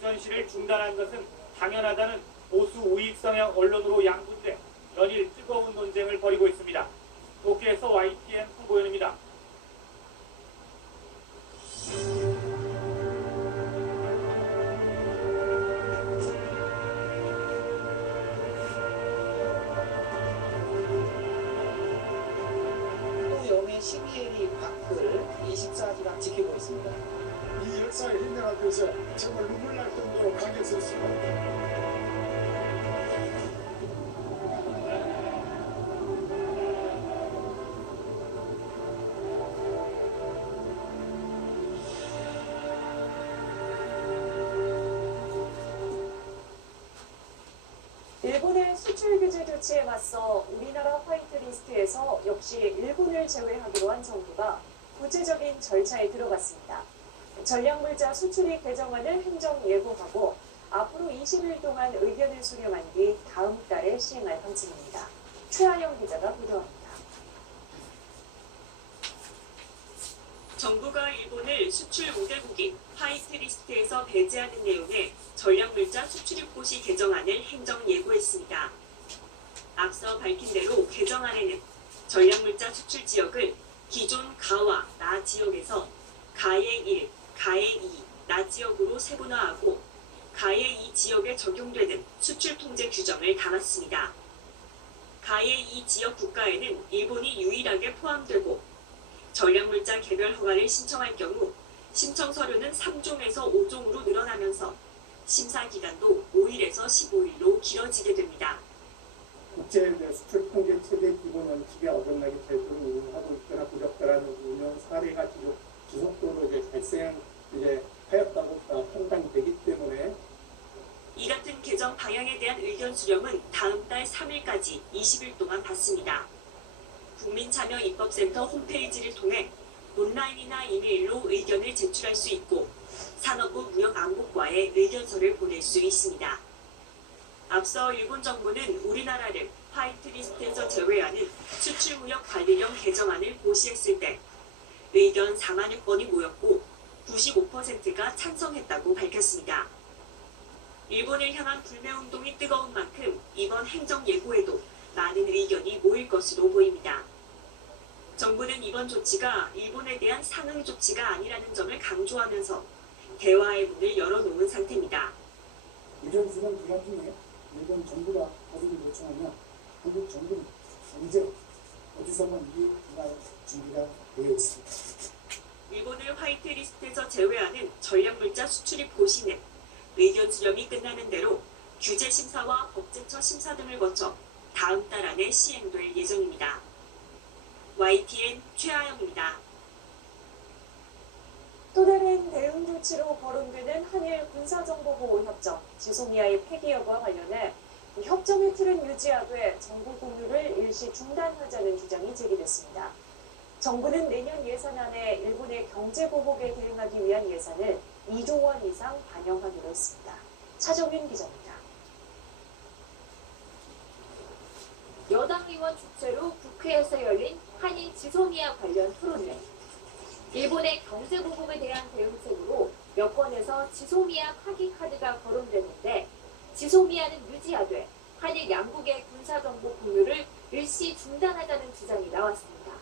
전시를 중단한 것은 당연하다는 보수 우익 성향 언론으로 양분돼 연일 뜨거운 논쟁을 벌이고 있습니다. 도쿄에서 YTN 홍보연입니다. 영의 시비에리 밖을 24시간 지키고 있습니다. 이 역사의 힘들 앞에서 정말 눈물 날 정도로 감격스럽습니다. 일본의 수출 규제 조치에 맞서 우리나라 화이트리스트에서 역시 일본을 제외하기로 한 정부가 구체적인 절차에 들어갔습니다. 전략물자 수출입 개정안을 행정 예고하고 앞으로 20일 동안 의견을 수렴한 뒤 다음 달에 시행할 방침입니다. 최하영 기자가 보도합니다. 정부가 일본을 수출 5개국인 화이트리스트에서 배제하는 내용의 전략물자 수출입고시 개정안을 행정 예고했습니다. 앞서 밝힌 대로 개정안에는 전략물자 수출 지역을 기존 가와 나 지역에서 가의 1, 가의 2, 나 지역으로 세분화하고 가의 2 지역에 적용되는 수출 통제 규정을 담았습니다. 가의 2 지역 국가에는 일본이 유일하게 포함되고 전략물자 개별 허가를 신청할 경우 신청 서류는 3종에서 5종으로 늘어나면서 심사 기간도 5일에서 15일로 길어지게 됩니다. 국제 수출 통제 체계 기본 원칙에 어긋나게 제도를 운영하고 있거나 부적절한 운영 사례가 지속적으로 하였다고 판단되기 때문에 이 같은 개정 방향에 대한 의견 수렴은 다음 달 3일까지 20일 동안 받습니다. 국민참여입법센터 홈페이지를 통해 온라인이나 이메일로 의견을 제출할 수 있고 산업부 무역안보과에 의견서를 보낼 수 있습니다. 앞서 일본 정부는 우리나라를 화이트리스트에서 제외하는 수출무역관리령 개정안을 고시했을 때 의견 4만여 건이 모였고 95%가 찬성했다고 밝혔습니다. 일본을 향한 불매운동이 뜨거운 만큼 이번 행정 예고에도 많은 의견이 모일 것으로 보입니다. 정부는 이번 조치가 일본에 대한 상응 조치가 아니라는 점을 강조하면서 대화의 문을 열어놓은 상태입니다. 이전 수련 기간 중에 일본 정부가 허락을 요청하면 한국 정부는 언제 어디서만 이해할 준비가 되어 있습니다. 일본을 화이트리스트에서 제외하는 전략물자 수출입 고시는 의견 수렴이 끝나는 대로 규제 심사와 법제처 심사 등을 거쳐 다음 달 안에 시행될 예정입니다. YTN 최하영입니다. 또 다른 대응 조치로 거론되는 한일 군사정보보호협정 지소미아의 폐기 여부와 관련해 협정의 틀은 유지하되 정보 공유를 일시 중단하자는 주장이 제기됐습니다. 정부는 내년 예산안에 일본의 경제보복에 대응하기 위한 예산을 2조 원 이상 반영하기로 했습니다. 차정윤 기자입니다. 여당 의원 주최로 국회에서 열린 한일 지소미아 관련 토론회. 일본의 경제보복에 대한 대응책으로 여권에서 지소미아 파기 카드가 거론됐는데 지소미아는 유지하되 한일 양국의 군사정보 공유를 일시 중단하자는 주장이 나왔습니다.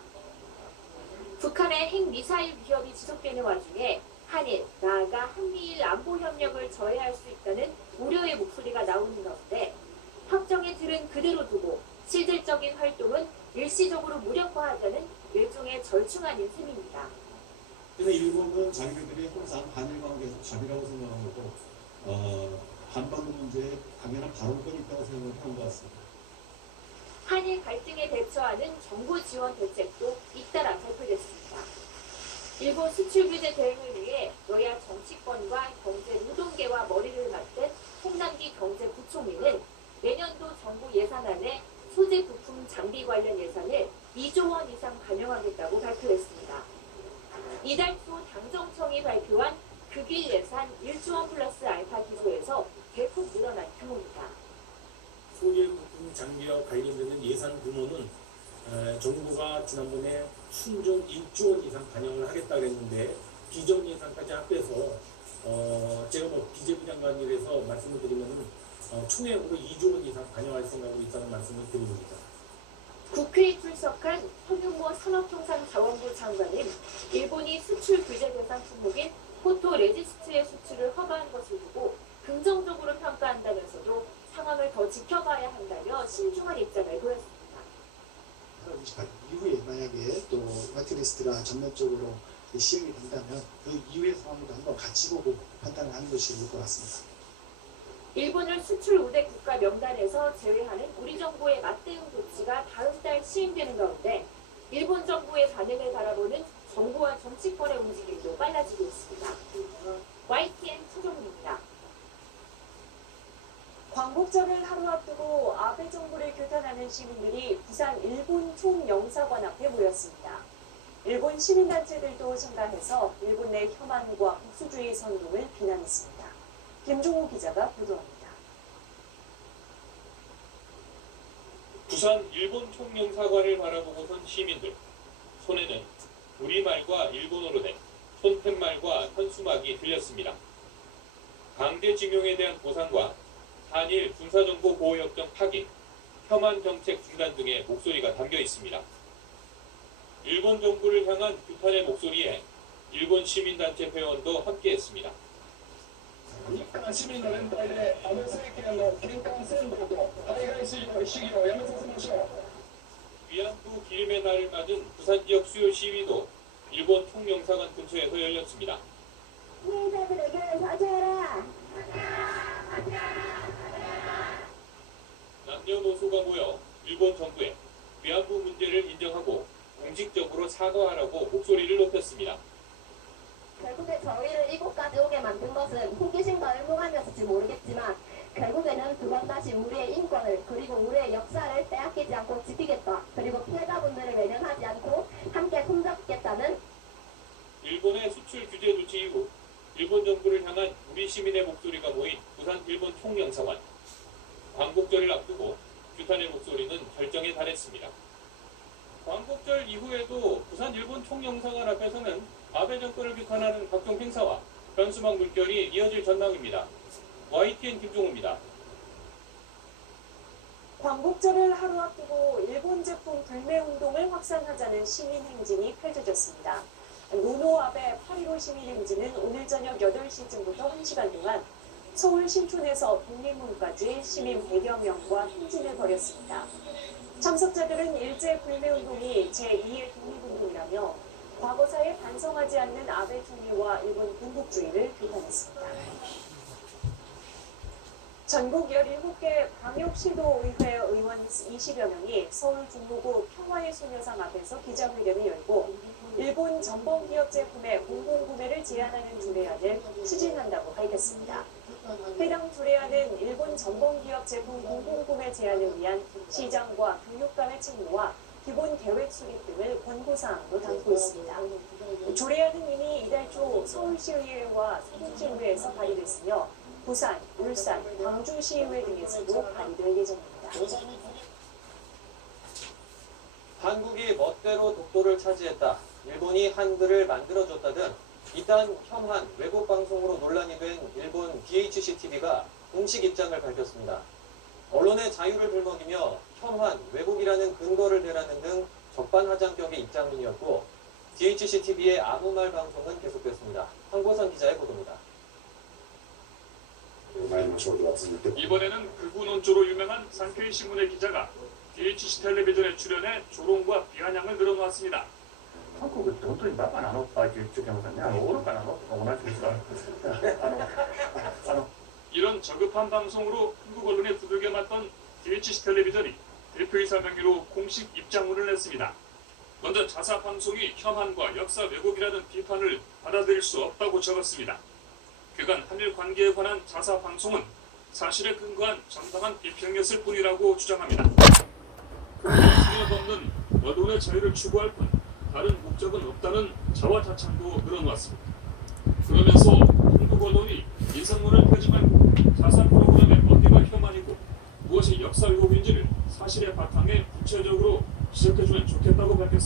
북한의 핵미사일 위협이 지속되는 와중에 한일, 나아가 한미일 안보협력을 저해할 수 있다는 우려의 목소리가 나오는 가운데 협정의 틀은 그대로 두고 실질적인 활동은 일시적으로 무력화하자는 일종의 절충안인 셈입니다. 그래서 일본은 자기들이 항상 한일 관계에서 답이라고 생각하고 한반도 문제에 당연한 발언권이 있다고 생각하는 것 같습니다. 한일 갈등에 대처하는 정부 지원 대책도 잇따라 발표됐습니다. 일본 수출 규제 대응을 위해 여야 정치권과 경제 노동계와 머리를 맞댄 홍남기 경제부총리는 내년도 정부 예산안에 소재 부품 장비 관련 예산을 2조 원 이상 반영하겠다고 발표했습니다. 이달 초 당정청이 발표한 극일 예산 1조 원 플러스 알파 기조에서 대폭 늘어난 규모입니다. 소재 부품 장비와 관련되는 예산 규모는 정부가 지난번에 순전 1조 원 이상 반영을 하겠다고 했는데 기존 예산까지 합해서 제가 뭐 기재부 장관이라서 말씀을 드리면은 총액으로 2조 원 이상 반영할 생각으로 있다는 말씀을 드립니다. 국회에 출석한 손윤모 산업통상자원부 장관은 일본이 수출 규제 대상 품목인 포토 레지스트의 수출을 허가한 것을 두고 긍정적으로 평가한다면서도 상황을 더 지켜봐야 한다며 신중한 입장을 보였습니다. 28 이후에 만약에 또 화이트리스트가 전면적으로 시행이 된다면 그 이후의 상황도 한번 같이 보고 판단을 하는 것이 좋을 것 같습니다. 일본을 수출 우대 국가 명단에서 제외하는 우리 정부의 맞대응 조치가 다음 달 시행되는 가운데 일본 정부의 반응을 바라보는 정부와 정치권의 움직임도 빨라지고 있습니다. YTN 최종훈입니다. 광복절을 하루 앞두고 아베 정부를 규탄하는 시민들이 부산 일본 총영사관 앞에 모였습니다. 일본 시민단체들도 참가해서 일본 내 혐한과 복수주의 선동을 비난했습니다. 김종호 기자가 보도합니다. 부산 일본 총영사관을 바라보고선 시민들, 손에는 우리말과 일본어로 된 손팻말과 현수막이 들렸습니다. 강제징용에 대한 보상과 한일 군사정보 보호협정 파기, 혐한 정책 중단 등의 목소리가 담겨 있습니다. 일본 정부를 향한 규탄의 목소리에 일본 시민단체 회원도 함께했습니다. 日韓市民の連帯で安倍政権の返還扇動と排外主義をやめさせましょう。 위안부 기림의 날을 맞은 부산 지역 수요 시위도 일본 총영사관 근처에서 열렸습니다. 남녀노소가 모여 일본 정부에 위안부 문제를 인정하고 공식적으로 사과하라고 목소리를 높였습니다. 결국에 저희를 이곳까지 오게 만든 것은 호기심과 의무감이었을지 모르겠지만 결국에는 두 번 다시 우리의 인권을 그리고 우리의 역사를 빼앗기지 않고 지키겠다. 그리고 피해자분들을 외면하지 않고 함께 손잡겠다는 일본의 수출 규제 조치 이후 일본 정부를 향한 우리 시민의 목소리가 모인 부산 일본 총영사관. 광복절을 앞두고 규탄의 목소리는 결정에 달했습니다. 광복절 이후에도 부산 일본 총영사관 앞에서는 아베 정권을 규탄하는 각종 행사와 현수막 물결이 이어질 전망입니다. YTN 김종호입니다. 광복절을 하루 앞두고 일본 제품 불매 운동을 확산하자는 시민 행진이 펼쳐졌습니다. 노노 아베 8.15 시민 행진은 오늘 저녁 8시쯤부터 1시간 동안 서울 신촌에서 독립문까지 시민 100여 명과 행진을 벌였습니다. 참석자들은 일제 불매 운동이 제2의 독립운동이라며 과거사에 반성하지 않는 아베 총리와 일본 군국주의를 규탄했습니다. 전국 17개 광역시도의회 의원 20여 명이 서울 종로구 평화의 소녀상 앞에서 기자회견을 열고 일본 전범기업 제품의 공공구매를 제한하는 조례안을 추진한다고 밝혔습니다. 해당 조례안은 일본 전범기업 제품 공공구매 제한을 위한 시장과 교육 간의 책무와 기본 계획 수립 등을 권고사항으로 담고 있습니다. 조례안은 이미 이달 초 서울시의회와 서울시의회에서 발의됐으며 부산, 울산, 광주시의회 등에서도 발의될 예정입니다. 한국이 멋대로 독도를 차지했다, 일본이 한글을 만들어줬다 등 이단 혐한 외국 방송으로 논란이 된 일본 DHC-TV가 공식 입장을 밝혔습니다. 언론의 자유를 들먹이며 혐한 왜곡이라는 근거를 대라는 등 적반하장격의 입장문이었고 DHC-TV의 아무 말 방송은 계속됐습니다. 황보선 기자의 보도입니다. 이번에는 극우 논조로 유명한 산케이 신문의 기자가 DHC 텔레비전에 출연해 조롱과 비아냥을 늘어놓았습니다. 韓国って本当にバカなのって言ってましたね。愚かなのと同じですから。 이런 저급한 방송으로 한국 언론에 두들겨 맞던 DHC 텔레비전이 대표이사 명의로 공식 입장문을 냈습니다. 먼저 자사 방송이 혐한과 역사 왜곡이라는 비판을 받아들일 수 없다고 적었습니다. 그간 한일 관계에 관한 자사 방송은 사실에 근거한 정당한 비평이었을 뿐이라고 주장합니다. 수요 없는 언론의 자유를 추구할 뿐 다른 목적은 없다는 자화자찬도 늘어놓았습니다. 그러면서 한국 언론이 인상문을 펴지 말고 자사 프로그램의 어디가 혐한이고 무엇이 역사 왜곡인지를 사실의 바탕에 구체적으로 지적해주면 좋겠다고 밝혔습니다.